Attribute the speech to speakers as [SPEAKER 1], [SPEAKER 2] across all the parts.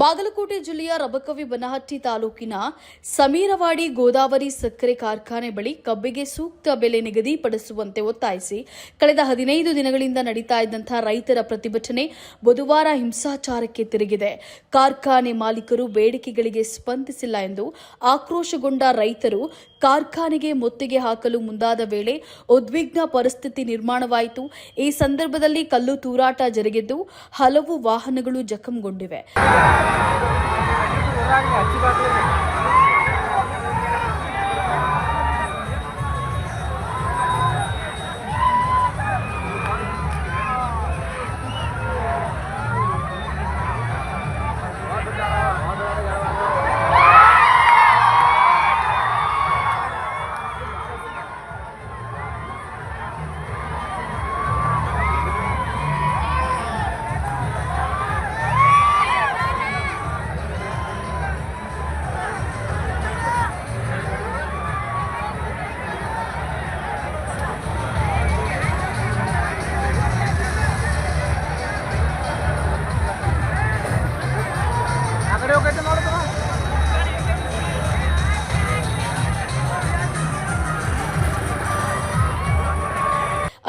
[SPEAKER 1] ಬಾಗಲಕೋಟೆ ಜಿಲ್ಲೆಯ ರಬಕವಿ ಬನಹಟ್ಟಿ ತಾಲೂಕಿನ ಸಮೀರವಾಡಿ ಗೋದಾವರಿ ಸಕ್ಕರೆ ಕಾರ್ಖಾನೆ ಬಳಿ ಕಬ್ಬಿಗೆ ಸೂಕ್ತ ಬೆಲೆ ನಿಗದಿಪಡಿಸುವಂತೆ ಒತ್ತಾಯಿಸಿ ಕಳೆದ ಹದಿನೈದು ದಿನಗಳಿಂದ ನಡೀತಾ ಇದ್ದಂತಹ ರೈತರ ಪ್ರತಿಭಟನೆ ಬುಧವಾರ ಹಿಂಸಾಚಾರಕ್ಕೆ ತಿರುಗಿದೆ. ಕಾರ್ಖಾನೆ ಮಾಲೀಕರು ಬೇಡಿಕೆಗಳಿಗೆ ಸ್ಪಂದಿಸಿಲ್ಲ ಎಂದು ಆಕ್ರೋಶಗೊಂಡ ರೈತರು ಕಾರ್ಖಾನೆಗೆ ಮುತ್ತಿಗೆ ಹಾಕಲು ಮುಂದಾದ ವೇಳೆ ಉದ್ವಿಗ್ನ ಪರಿಸ್ಥಿತಿ ನಿರ್ಮಾಣವಾಯಿತು. ಈ ಸಂದರ್ಭದಲ್ಲಿ ಕಲ್ಲು ತೂರಾಟ ಜರುಗಿದ್ದು ಹಲವು ವಾಹನಗಳು ಜಖಂಗೊಂಡಿವೆ.
[SPEAKER 2] 何が一番出るの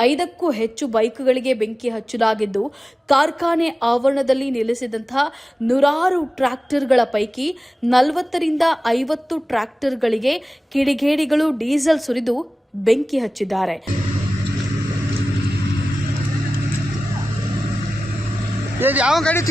[SPEAKER 1] ಐದಕ್ಕೂ ಹೆಚ್ಚು ಬೈಕ್ಗಳಿಗೆ ಬೆಂಕಿ ಹಚ್ಚಲಾಗಿದ್ದು, ಕಾರ್ಖಾನೆ ಆವರಣದಲ್ಲಿ ನಿಲ್ಲಿಸಿದಂತಹ ನೂರಾರು ಟ್ರ್ಯಾಕ್ಟರ್ಗಳ ಪೈಕಿ ನಲವತ್ತರಿಂದ ಐವತ್ತು ಟ್ರ್ಯಾಕ್ಟರ್ಗಳಿಗೆ ಕಿಡಿಗೇಡಿಗಳು, ಡೀಸೆಲ್ ಸುರಿದು ಬೆಂಕಿ ಹಚ್ಚಿದ್ದಾರೆ.
[SPEAKER 2] ಯಾವ ಗಾಡಿ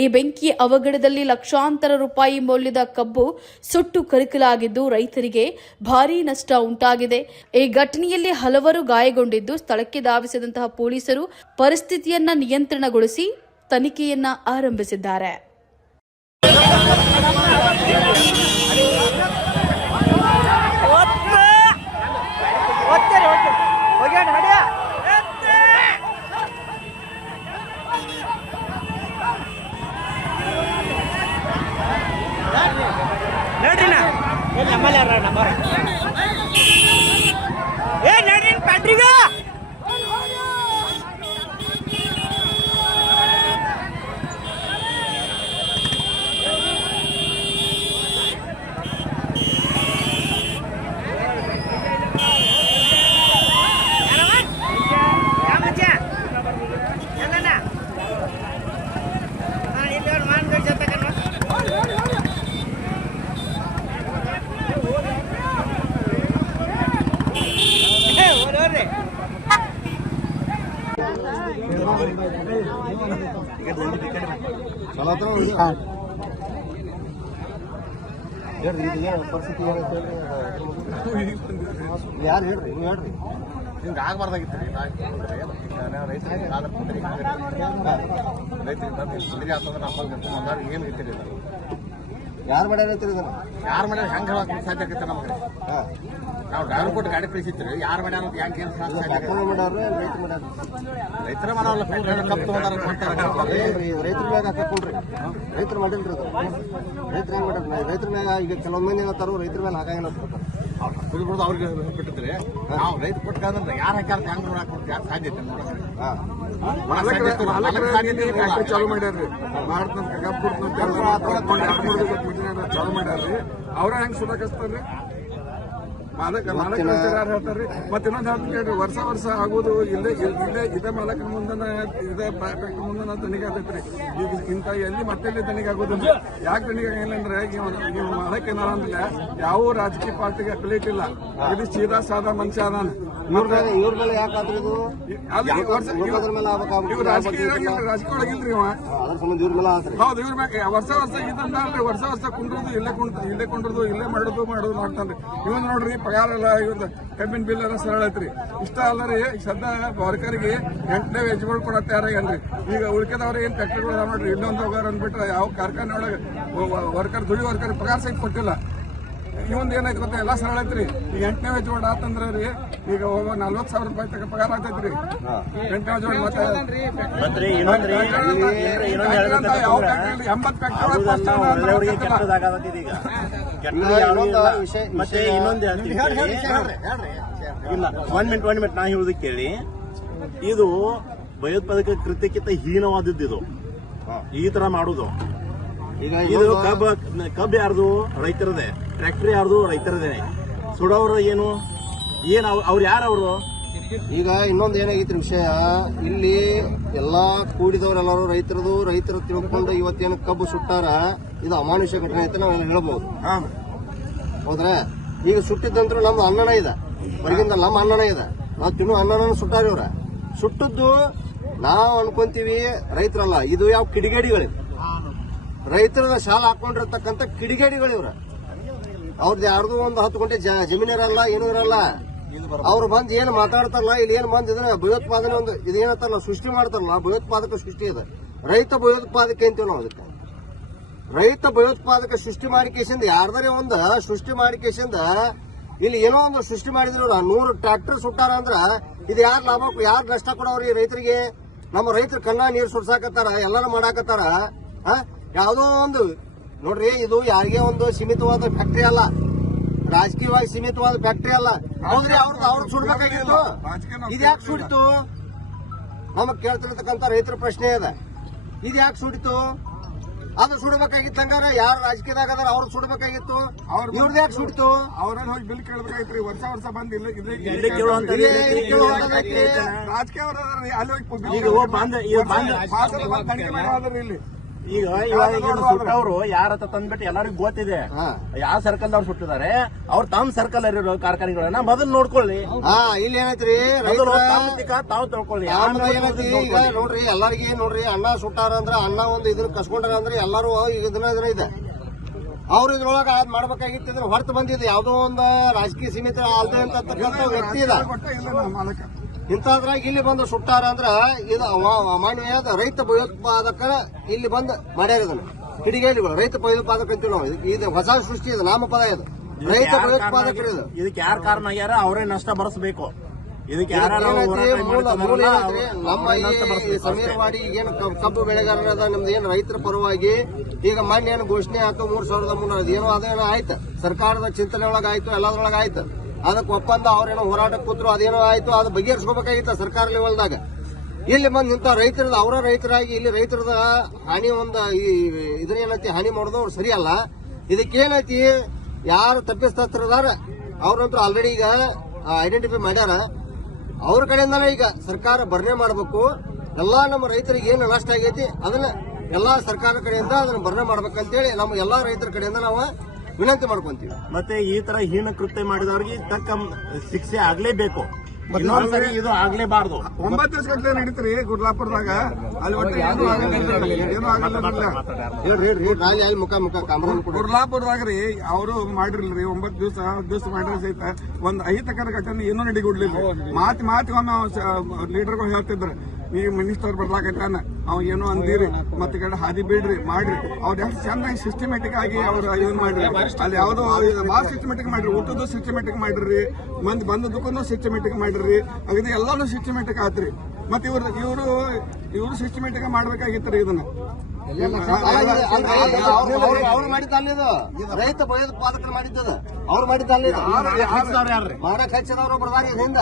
[SPEAKER 1] ಈ ಬೆಂಕಿ ಅವಘಡದಲ್ಲಿ ಲಕ್ಷಾಂತರ ರೂಪಾಯಿ ಮೌಲ್ಯದ ಕಬ್ಬು ಸುಟ್ಟು ಕರಕಲಾಗಿದ್ದು ರೈತರಿಗೆ ಭಾರೀ ನಷ್ಟ ಉಂಟಾಗಿದೆ. ಈ ಘಟನೆಯಲ್ಲಿ ಹಲವರು ಗಾಯಗೊಂಡಿದ್ದು ಸ್ಥಳಕ್ಕೆ ಧಾವಿಸಿದಂತಹ ಪೊಲೀಸರು ಪರಿಸ್ಥಿತಿಯನ್ನ ನಿಯಂತ್ರಣಗೊಳಿಸಿ ತನಿಖೆಯನ್ನ ಆರಂಭಿಸಿದ್ದಾರೆ.
[SPEAKER 2] ನಡ್ರಿನ ಎಲ್ಲಿ ನಮ್ಮಲ್ಲಿ ಯಾರ ನಂಬರ್ ಏ ನಡ್ರಿ ಪಟ್ರಿಗ
[SPEAKER 3] ಚಲೋ ಹತ್ರ ಹೋಗಿ. ಹೇಳ್ರಿ ಇದು ಏನು ಪರಿಸ್ಥಿತಿ ಯಾರ ಹೇಳ್ರಿ ನೀವು ಹೇಳ್ರಿ
[SPEAKER 4] ಹಿಂಗೆ ಆಗಬಾರ್ದಾಗಿತ್ತು ರೀ ರೈತರಿಗೆ ಆದ್ರೆ ರೈತರಿಗೆ ಬಂದು ಸುಂದರಿ ಬಂದಾಗ ಏನು ಇರ್ತೀರಿ
[SPEAKER 3] ಯಾರು ಮಾಡ್ಯಾರ ಹೇಳ್ತೀರಿ ಇದನ್ನ
[SPEAKER 4] ಯಾರು ಮಾಡ್ಯಾರ ಹೆಂಗೆ ಹೇಳಕ್ಕೆ ಸಾಧ್ಯ ಆಗತ್ತೆ ನಮ್ಗೆ?
[SPEAKER 3] ಹಾಂ.
[SPEAKER 4] ನಾವು ಡ್ರೈವರ್ ಕೊಟ್ಟು ಗಾಡಿ ಕಳಿಸಿದ್ರು. ಯಾರು ಮಾಡ್ಯಾರ ಅಂತ ಹೆಂಗೆ ಏನು
[SPEAKER 3] ರೈತ ಮಾಡ್ಯಾರ
[SPEAKER 4] ರೈತರ ಮಾಡಲ್ಲ ಫ್ಯಾಕ್ಟ್ರಿ ಕಪ್ ತಗೊಂಡಾರ
[SPEAKER 3] ಏನ್ರಿ ರೈತರ ಮ್ಯಾಗ ಹಾಕೊಳ್ರಿ ರೈತರು ಮಾಡಿಲ್ರಿ ಅದು. ರೈತರು ಹೆಂಗ್ ಮಾಡ್ಯಾರ ರೈತರ ಮ್ಯಾಗ ಈಗ ಕೆಲವೊಂದು ಮಂದಿ ಏನಂತಾರು ರೈತರ ಮೇಲೆ ಹಾಕಂಗಿಲ್ಲ ಅವ್ರು ಹೇಳ್ತಾರೆ.
[SPEAKER 4] ಬಿಡ್ಬೋದು ಅವ್ರಿಗೆ ಬಿಟ್ಟಿದ್ರೆ ನಾವು ರೈತ ಕೊಟ್ಟಾದ್ರೆ ಯಾರು ಹಾಕ್ಯಾರ ಹೆಂಗೆ ನೋಡಕ್ಕೆ ಸಾಧ್ಯತೆ ನೋಡಕ್ಕೆ
[SPEAKER 3] ಹಾಂ.
[SPEAKER 4] ಒಳಗ್ ಸಾಧ್ಯತೆ ಇಲ್ಲ. ಸಾಧ್ಯತೆ ಇಲ್ಲ.
[SPEAKER 5] ಚಾಲು ಮಾಡ್ಯಾರ್ರಿ ಕಬ್ಬು ಕೊಡ್ತಂತ ಚಾಲು ಮಾಡ್ಯಾರ್ರಿ ಅವ್ರ ಹೆಂಗ್ ಸುಧಾಕಸ್ತಾರ್ರಿ ಮಾಲಕ ಮಾಲಕರ ಯಾರು ಹೇಳ್ತಾರ್ರಿ? ಮತ್ತೆ ಇನ್ನೊಂದು ಹೇಳ್ತೀನಿ ಕೇಳ್ರಿ ವರ್ಷ ವರ್ಷ ಆಗೋದು ಇಲ್ಲೇ ಇಲ್ಲೇ ಇದೇ ಮಾಲಕನ ಮುಂದನ ಇದೇ ಫ್ಯಾಕ್ಟ್ರಿ ಮುಂದನ ತನಿಖೆ ಆಗ್ತೈತ್ರಿ. ಈಗ ಇಂಥ ಎಲ್ಲಿ ಮತ್ತೆ ತನಿಖೆ ಆಗೋದಿಲ್ಲ ಯಾಕೆ ತನಿಖೆ ಆಗಿಲ್ಲ ಅಂದ್ರೆ ನೀವು ಮಾಲಕ ಏನಾರ ಅಂದ್ರೆ ಯಾವ ರಾಜಕೀಯ ಪಾರ್ಟಿಗೆ ಅಪ್ಲೇಟ್ ಇಲ್ಲ. ಇದು ಸೀದಾ ಸಾದಾ ಮನುಷ್ಯ ಅದಾನ.
[SPEAKER 3] ಇವ್ರ ಮೇಲೆ ಮೇಲೆ ಇದು?
[SPEAKER 5] ರಾಜಕೀಯ ಒಳಗಿಲ್ರಿ ಹೌದು ಇವ್ರ ಮ್ಯಾಗ ವರ್ಷ ವರ್ಷ ಇದಂದ್ರೆ ವರ್ಷ ವರ್ಷ ಕುಂಡ್ರದು ಇಲ್ಲೇ ಕುಂಡ್ ಇಲ್ಲೇ ಕುಂಡ್ರದು ಇಲ್ಲೇ ಮಾಡೋದು ಮಾಡೋದು ಮಾಡ್ತಾನ್ರಿ. ಇವನ್ ನೋಡ್ರಿ ಪಗಾರ ಎಲ್ಲ ಇವ್ರದ್ದು ಕಬ್ಬಿನ ಬಿಲ್ ಎಲ್ಲ ಸರಳ ಐತ್ರಿ. ಇಷ್ಟ ಅಲ್ಲರಿ ಸದ್ಯ ವರ್ಕರ್ಗೆ ಎಂಟನೇ ವೆಜ್ಗಳು ಕೊಡೋ ಏನ್ರಿ ಈಗ ಉಳ್ಕೆದವ್ರ ಏನ್ ಫ್ಯಾಕ್ಟ್ರಿಗಳು ಮಾಡ್ರಿ ಇನ್ನೊಂದು ಇಲ್ಲೊಂದು ಹೋಗಾರ ಅಂದ್ಬಿಟ್ರೆ ಯಾವ ಕಾರ್ಖಾನೆ ಒಳಗೆ ವರ್ಕರ್ ದುಡಿ ವರ್ಕರ್ ಪಗಾರ ಸಹಿತ ಕೊಟ್ಟಿಲ್ಲ. ಇನ್ನೊಂದು ಏನೈತೆ ಗೊತ್ತಾ ಎಲ್ಲ ಸರಳ ಐತ್ರಿ. ಈಗ ಎಂಟನೇ ವೆಜ್ ಹೊಡ್ ಆತಂದ್ರ ರೀ ಈಗ ನಲ್ವತ್ತು ಸಾವಿರ ರೂಪಾಯಿ ತಗ ಪಗಾರ ಆಗ್ತೈತ್ರಿ. ಎಂಟನೇ ವೆಜ್ ಫ್ಯಾಕ್ಟ್ರಿ ಎಂಬತ್ತು ಫ್ಯಾಕ್ಟ್ರಿ
[SPEAKER 6] ಮತ್ತೆ ಇನ್ನೊಂದು. ಇಲ್ಲ ಒಂದ್ ಮಿನಿಟ್ ಒಂದ್ ಮಿನಿಟ್ ನಾ ಹೇಳುದು ಕೇಳಿ. ಇದು ಭಯೋತ್ಪಾದಕ ಕೃತ್ಯಕ್ಕಿಂತ ಹೀನವಾದದ್ದು ಇದು. ಈ ತರ ಮಾಡುದು. ಇದು ಕಬ್ಬು ಕಬ್ಬ ಯಾರ್ದು? ರೈತರದೇ. ಟ್ರ್ಯಾಕ್ಟರ್ ಯಾರ್ದು? ರೈತರದೇ ಸುಡೋರು ಏನು? ಏನ್ ಅವ್ರು ಅವ್ರು ಯಾರು ಅವರು?
[SPEAKER 3] ಈಗ ಇನ್ನೊಂದು ಏನಾಗೈತ್ರಿ ವಿಷಯ? ಇಲ್ಲಿ ಎಲ್ಲಾ ಕೂಡಿದವರೆಲ್ಲರೂ ರೈತರದು ರೈತರು ತಿಳ್ಕೊಂಡು ಇವತ್ತೇನು ಕಬ್ಬು ಸುಟ್ಟಾರ ಇದು ಅಮಾನುಷ್ಯ ಘಟನೆ ಅಂತ ನಾವು ಹೇಳ್ಬೋದು. ಹೌದ್ರಾ? ಈಗ ಸುಟ್ಟಿದ್ದಂತ್ರ ನಮ್ದು ಅನ್ನನ ಇದೆ. ಹೊರಗಿಂದ ನಮ್ಮ ಅನ್ನನ ಇದೆ. ನಾವು ತಿನ್ನು ಅನ್ನನ ಸುಟ್ಟಾರ ಇವ್ರ. ಸುಟ್ಟದ್ದು ನಾವು ಅನ್ಕೊಂತೀವಿ ರೈತರಲ್ಲ ಇದು ಯಾವ ಕಿಡಿಗೇಡಿಗಳು ರೈತರ ಶಾಲ ಹಾಕೊಂಡಿರ್ತಕ್ಕಂಥ ಕಿಡಿಗೇಡಿಗಳು ಇವ್ರ ಅವ್ರದ್ದು ಯಾರ್ದು ಒಂದು ಹತ್ತು ಗಂಟೆ ಜಮೀನಿರಲ್ಲ ಏನೂ ಇರಲ್ಲ. ಅವ್ರು ಬಂದು ಏನು ಮಾತಾಡ್ತಾರಲ್ಲ, ಇಲ್ಲಿ ಏನು ಬಂದ್ ಇದ್ರೆ ಭಯೋತ್ಪಾದನೆ ಒಂದು ಇದೇನಂತಾರಲ್ಲ ಸೃಷ್ಟಿ ಮಾಡ್ತಾರಲ್ಲ, ಭಯೋತ್ಪಾದಕ ಸೃಷ್ಟಿ ಇದೆ. ರೈತ ಭಯೋತ್ಪಾದಕ ಅಂತೀವಿ ನಾವು ಅದಕ್ಕೆ. ರೈತ ಭಯೋತ್ಪಾದಕ ಸೃಷ್ಟಿ ಮಾಡಿಕೇಸಿಂದ ಯಾರ್ದಾರೆ ಒಂದು ಸೃಷ್ಟಿ ಮಾಡಿಕೇಶಿಂದ ಇಲ್ಲಿ ಏನೋ ಒಂದು ಸೃಷ್ಟಿ ಮಾಡಿದ್ರು. ನೂರು ಟ್ರ್ಯಾಕ್ಟರ್ ಸುಟ್ಟಾರ ಅಂದ್ರ ಇದು ಯಾರು ಲಾಭ, ಯಾರು ನಷ್ಟ ಕೊಡೋರಿ ರೈತರಿಗೆ? ನಮ್ಮ ರೈತರು ಕಣ್ಣ ನೀರು ಸುಡ್ಸಾಕತ್ತಾರ ಎಲ್ಲಾರು ಮಾಡಾಕತ್ತಾರ? ಯಾವ್ದೋ ಒಂದು. ನೋಡ್ರಿ, ಇದು ಯಾರಿಗೆ ಒಂದು ಸೀಮಿತವಾದ ಫ್ಯಾಕ್ಟ್ರಿ ಅಲ್ಲ. ರಾಜಕೀಯವಾಗಿ ಸೀಮಿತವಾದ ಫ್ಯಾಕ್ಟ್ರಿ ಅಲ್ಲ. ಹೌದ್ರಿ ಅವ್ರದ್ದು ಅವ್ರು ಸುಡ್ಬೇಕಾಗಿತ್ತು. ಇದು ಯಾಕೆ ಸುಡಿತು? ನಮಗ್ ಕೇಳ್ತಿರ್ತಕ್ಕಂಥ ರೈತರ ಪ್ರಶ್ನೆ ಅದ ಇದು. ಯಾಕೆ ಸುಡಿತು? ಅದು ಸುಡಬೇಕಾಗಿತ್ತು ಹಂಗಾರ ಯಾರು ರಾಜಕೀಯದಾಗ ಅದಾರ ಅವ್ರು ಸುಡಬೇಕಾಗಿತ್ತು. ಇವ್ರದ್ದು ಯಾಕೆ ಸುಡಿತು?
[SPEAKER 5] ಅವ್ರನ್ನ ಹೋಗಿ ಬಿಲ್ ಕೇಳ್ಬೇಕಾಯ್ತ್ರಿ. ವರ್ಷ ವರ್ಷ ಬಂದ್ ಇಲ್ಲ ಇಲ್ಲೇ
[SPEAKER 6] ಇಲ್ಲಿ
[SPEAKER 3] ಇಲ್ಲಿ ಇಲ್ಲಿ
[SPEAKER 5] ರಾಜಕೀಯ ಅಲ್ಲಿ ಹೋಗಿ ಬಿಲ್
[SPEAKER 6] ಈಗ ಇವಾಗ ಸುಟ್ಟವ್ರು ಹತ್ರ ತಂದ್ಬಿಟ್ಟು ಎಲ್ಲರಿಗೂ ಗೊತ್ತಿದೆ. ಯಾವ ಸರ್ಕಲ್ ಅವ್ರು ಸುಟ್ಟಿದ್ದಾರೆ ಅವ್ರು ತಮ್ಮ ಸರ್ಕಲ್ ಅಲ್ಲಿರೋ ಕಾರ್ಖಾನೆಗಳನ್ನ ಮೊದಲು ನೋಡ್ಕೊಳ್ಳಿ.
[SPEAKER 3] ಹಾ ಇಲ್ಲಿ ಏನೈತ್ರಿ?
[SPEAKER 6] ತಾವು ತಿಳ್ಕೊಳ್ಳಿ
[SPEAKER 3] ಈಗ. ನೋಡ್ರಿ ಎಲ್ಲರಿಗೆ ನೋಡ್ರಿ? ಅಣ್ಣ ಸುಟ್ಟಾರ ಅಂದ್ರ ಅಣ್ಣ ಒಂದು ಇದನ್ನ ಕಸ್ಕೊಂಡಾರ ಅಂದ್ರೆ ಎಲ್ಲಾರು ಈಗ ಇದನ್ನ ಇದೆ. ಅವ್ರು ಇದ್ರೊಳಗ ಅದ್ ಮಾಡ್ಬೇಕಾಗಿತ್ತು ಅಂದ್ರೆ ಹೊರತು ಬಂದಿದೆ ಯಾವ್ದೋ ಒಂದು ರಾಜಕೀಯ ಸೀಮಿತ ಅಲ್ಲದೆ ಅಂತ ವ್ಯಕ್ತಿ ಇದೆ ಇಂಥದ್ರಾಗ ಇಲ್ಲಿ ಬಂದು ಸುಟ್ಟಾರ ಅಂದ್ರ ಇದು ಮಾನ್ಯದ ರೈತ ಭಯೋತ್ಪಾದಕ ಇಲ್ಲಿ ಬಂದು ಮಾಡ್ಯಾರ ಇದನ್ನ ಕಿಡಿಗೇಡಿಗಳು ರೈತ ಭಯೋತ್ಪಾದಕ ಅಂತೀವಿ ನಾವು. ಇದು- ಇದು ಹೊಸ ಸೃಷ್ಟಿ ಇದು ನಾಮಪದ ಇದು. ರೈತ
[SPEAKER 6] ಭಯೋತ್ಪಾದಕ
[SPEAKER 3] ಭಯೋತ್ಪಾದಕರು ಇದು.
[SPEAKER 6] ಇದಕ್ಕೆ ಯಾರು ಕಾರಣ ಆಗ್ಯಾರ ಅವರೇ ನಷ್ಟ ಭರಿಸಬೇಕು ಇದಕ್ಕೆ
[SPEAKER 3] ನಮ್ಮ ಈ ಸಮೀರವಾಡಿ ಏನು ಕಬ್ಬು ಬೆಳೆಗಾರರದ ನಮ್ದು ಏನು ರೈತರ ಪರವಾಗಿ ಈಗ ಮಾನ್ಯ ಏನು ಘೋಷಣೆ ಆಯ್ತು ಮೂರ್ ಸಾವಿರದ ಮುನ್ನೂರ ಏನೋ ಅದೇನೋ ಆಯ್ತು. ಸರ್ಕಾರದ ಚಿಂತನೆ ಒಳಗಾಯ್ತು ಎಲ್ಲದ್ರೊಳಗಾಯ್ತು ಎಲ್ಲದ್ರೊಳಗ ಆಯ್ತು. ಅದಕ್ಕೆ ಒಪ್ಪಂದ ಅವ್ರೇನೋ ಹೋರಾಟಕ್ಕೆ ಕೂತ್ರು, ಅದೇನೋ ಆಯ್ತು, ಅದು ಬಗೆಹರಿಸ್ಕೋಬೇಕಾಗಿತ್ತು ಸರ್ಕಾರ ಲೆವೆಲ್ದಾಗ. ಇಲ್ಲಿ ಬಂದು ನಿಂತ ರೈತರದ, ಅವರ ರೈತರಾಗಿ ಇಲ್ಲಿ ರೈತರದ ಹಾನಿ ಒಂದು ಈ ಇದನ್ನೇನೈತಿ ಹಾನಿ ಮಾಡೋದು ಅವ್ರು ಸರಿಯಲ್ಲ. ಇದಕ್ಕೇನೈತಿ, ಯಾರು ತಪ್ಪಿಸ್ತತ್ರದಾರ ಅವ್ರಂತೂ ಆಲ್ರೆಡಿ ಈಗ ಐಡೆಂಟಿಫೈ ಮಾಡ್ಯಾರ. ಅವ್ರ ಕಡೆಯಿಂದನೇ ಈಗ ಸರ್ಕಾರ ಭರಣೆ ಮಾಡಬೇಕು. ಎಲ್ಲಾ ನಮ್ಮ ರೈತರಿಗೆ ಏನು ನಷ್ಟ ಆಗೈತಿ, ಅದನ್ನ ಎಲ್ಲಾ ಸರ್ಕಾರ ಕಡೆಯಿಂದ ಅದನ್ನ ಭರಣೆ ಮಾಡ್ಬೇಕಂತೇಳಿ, ನಮ್ಮ ಎಲ್ಲಾ ರೈತರ ಕಡೆಯಿಂದ ನಾವು ವಿನಂತಿ ಮಾಡ್ಕೊಂತೀವಿ.
[SPEAKER 6] ಮತ್ತೆ ಈ ತರ ಹೀನ ಕೃತ್ಯ ಮಾಡಿದವ್ರಿಗೆ ತಕ್ಕ ಶಿಕ್ಷೆ ಆಗ್ಲೇಬೇಕು. ಇನ್ನೊಂದ್ಸರಿ ಇದು ಆಗ್ಲೇಬಾರ್ದು.
[SPEAKER 5] ಒಂಬತ್ತು ದಿವಸ ಗಂಟೆ ನಡೀತೀರಿ ಗುಡ್ಲಾಪುರದಾಗ. ಅಲ್ಲಿ ಒಟ್ಟು ಏನು ಆಗಲ್ಲ ಏನು ಆಗಲ್ಲ
[SPEAKER 3] ಹೇಳ್ರಿ ಹೇಳ್ರಿ ರಾಲಿ ಅಲ್ಲಿ ಮುಖ ಮುಖ
[SPEAKER 5] ರೀ ಅವರು ಮಾಡಿರ್ಲಿ ಒಂಬತ್ತು ದಿವಸ ಹತ್ತು ದಿವಸ ಮಾಡಿದ್ರೆ ಸಹಿತ ಒಂದ್ ಅಹಿತಕರ ಘಟನೆ ಏನೂ ನಡಿಗುಡ್ಲಿಲ್ಲ. ಮಾತಿ ಮಾತಿಗೊಮ್ಮೆ ಲೀಡರ್ಗಳು ಹೇಳ್ತಿದ್ರು. ಈ ಮಿನಿಸ್ಟರ್ ಬರ್ಲಾಕತ್ತಾನ. ಅವ್ ಏನೋ ಅಂದಿರಿ, ಮತ್ತೆ ಕಡೆ ಹಾದಿ ಬಿಡ್ರಿ ಮಾಡ್ರಿ. ಅವ್ರ ಎಷ್ಟು ಚೆನ್ನಾಗಿ ಸಿಸ್ಟಮೆಟಿಕ್ ಆಗಿ ಅವ್ರು ಇದನ್ ಮಾಡ್ರಿ. ಅಲ್ಲಿ ಯಾವ್ದೋ ಭಾಳ ಸಿಸ್ಟಮೆಟಿಕ್ ಮಾಡ್ರಿ, ಊಟದ್ದು ಸಿಸ್ಟಮೆಟಿಕ್ ಮಾಡ್ರಿ, ಮಂದಿ ಬಂದದಕ್ಕೂ ಸಿಸ್ಟಮೆಟಿಕ್ ಮಾಡ್ರಿ, ಅಗದಿ ಎಲ್ಲಾನು ಸಿಸ್ಟಮೆಟಿಕ್ ಆತ್ರಿ. ಮತ್ತೆ ಇವ್ರ, ಇವರು ಇವರು ಸಿಸ್ಟಮೆಟಿಕ್ ರೀ ಇದನ್ನ.
[SPEAKER 3] ಅವ್ರು ಮಾಡಿದ್ದ ಅಲ್ಲಿದು ರೈತ ಭಯೋತ್ಪಾದಕರು ಮಾಡಿದ್ದದ. ಅವ್ರು ಮಾಡಿದ್ದ ಅಲ್ಲಿದು. ಮಾಡಕ್ ಹಚ್ಚಿದವ್ರು ಬರ್ದಾರಿ ಹಿಂದ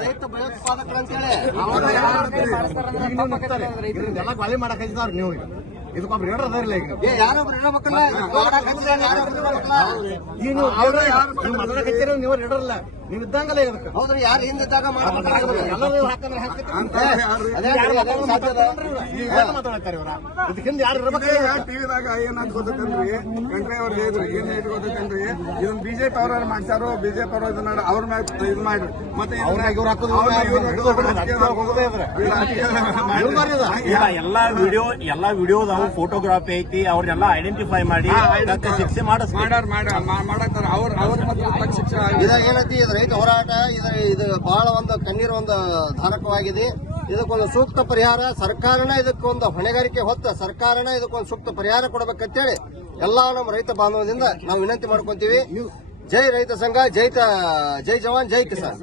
[SPEAKER 3] ರೈತ ಭಯೋತ್ಪಾದಕರು ಅಂತೇಳಿ.
[SPEAKER 6] ಎಲ್ಲ ಕೊಲೆ ಮಾಡಕ್ ಹಚ್ಚಿದವ್ರು ನೀವು
[SPEAKER 4] ಇದಕ್ಕೊಬ್ರು ಹೇಳ್ರ ಅದಾರಲ್ಲ ಈಗ
[SPEAKER 3] ಯಾರೊಬ್ರು ಇರಬೇಕಲ್ಲ ಯಾರೊಬ್ರು ಇರ್ಬೇಕಲ್ಲ?
[SPEAKER 4] ಈಗ ನೀವು? ಅವ್ರೇ ನೀವು ಮಾತಾಡಕತ್ತೀರ ನೀವು ನೀವು ಇದ್ದಂಗಲ್ಲ ಇದಕ್ಕೆ
[SPEAKER 3] ಹೌದ್ರಿ ಯಾರು ಹಿಂದಿದ್ದಾಗ
[SPEAKER 4] ಎಲ್ಲರೂ ಹಾಕಂದ್ರೆ. ಏನು ಮಾತಾಡತ್ತಾರೆ ಇವ್ರ? ಇದಕ್ಕೆ ಹಿಂದೆ ಯಾರು ಇರ್ಬೇಕು?
[SPEAKER 5] ಟಿವಿದಾಗ ಏನಾದ್ ಗೊತ್ತೈತನ್ರಿ ವೆಂಕಯ್ಯ ಅವ್ರು ಹೇಳಿದ್ರು ಏನ್ ಹೇಳಿ ಗೊತ್ತೈತನ್ರಿ ಇದನ್ನ ಬಿಜೆಪಿ ಅವ್ರ ಮಾಡ್ತಾರೋ ಬಿಜೆಪಿ ಅವರು ಇದನ್ನ ಅವ್ರ ಮ್ಯಾಗ ಇದು ಮಾಡಿ
[SPEAKER 7] ಮತ್ತೆ ಎಲ್ಲಾ ವಿಡಿಯೋ ಎಲ್ಲಾ ವಿಡಿಯೋದಾವು ಫೋಟೋಗ್ರಾಫಿ ಐತಿ ಅವ್ರನ್ನೆಲ್ಲ ಐಡೆಂಟಿಫೈ ಮಾಡಿ ಶಿಕ್ಷೆ ಮಾಡಿಸ್ಬೇಕು.
[SPEAKER 5] ಮಾಡ್ಯಾರ ಮಾಡ್ಯಾರ ಮಾ- ಮಾಡಾಕ್ತಾರ. ಅವ್ರ ಅವ್ರ ಮತ್ತೆ.
[SPEAKER 3] ಇದಾಗ ಏನೈತಿ ಇದು ರೈತ ಹೋರಾಟ ಇದು ಇದು ಬಹಳ ಒಂದು ಕಣ್ಣೀರು ಒಂದು ಧಾರಕವಾಗಿದೆ. ಇದಕ್ಕೊಂದು ಸೂಕ್ತ ಪರಿಹಾರ, ಸರ್ಕಾರನ ಇದಕ್ಕೊಂದು ಹೊಣೆಗಾರಿಕೆ ಹೊತ್ತ, ಸರ್ಕಾರನ ಇದಕ್ಕೊಂದು ಸೂಕ್ತ ಪರಿಹಾರ ಕೊಡಬೇಕಂತೇಳಿ ಎಲ್ಲಾ ನಮ್ಮ ರೈತ ಬಾಂಧವದಿಂದ ನಾವು ವಿನಂತಿ ಮಾಡ್ಕೊಂತೀವಿ. ಜೈ ರೈತ ಸಂಘ, ಜೈ ಜೈ ಜವಾನ್, ಜೈ ಕಿಸಾನ್.